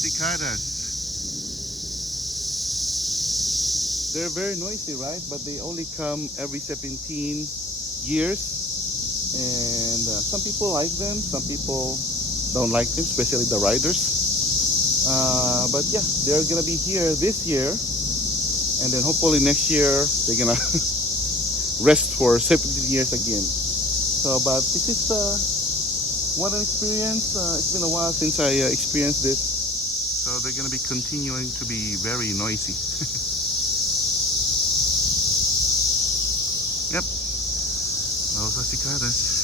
cicadas. They're very noisy, right? But they only come every 17 years. And some people like them, some people don't like them, especially the riders. But yeah, they're gonna be here this year. And then hopefully next year, they're gonna rest for 17 years again. So, but this is what an experience. It's been a while since I experienced this. So they're gonna be continuing to be very noisy. Yep, those are cicadas.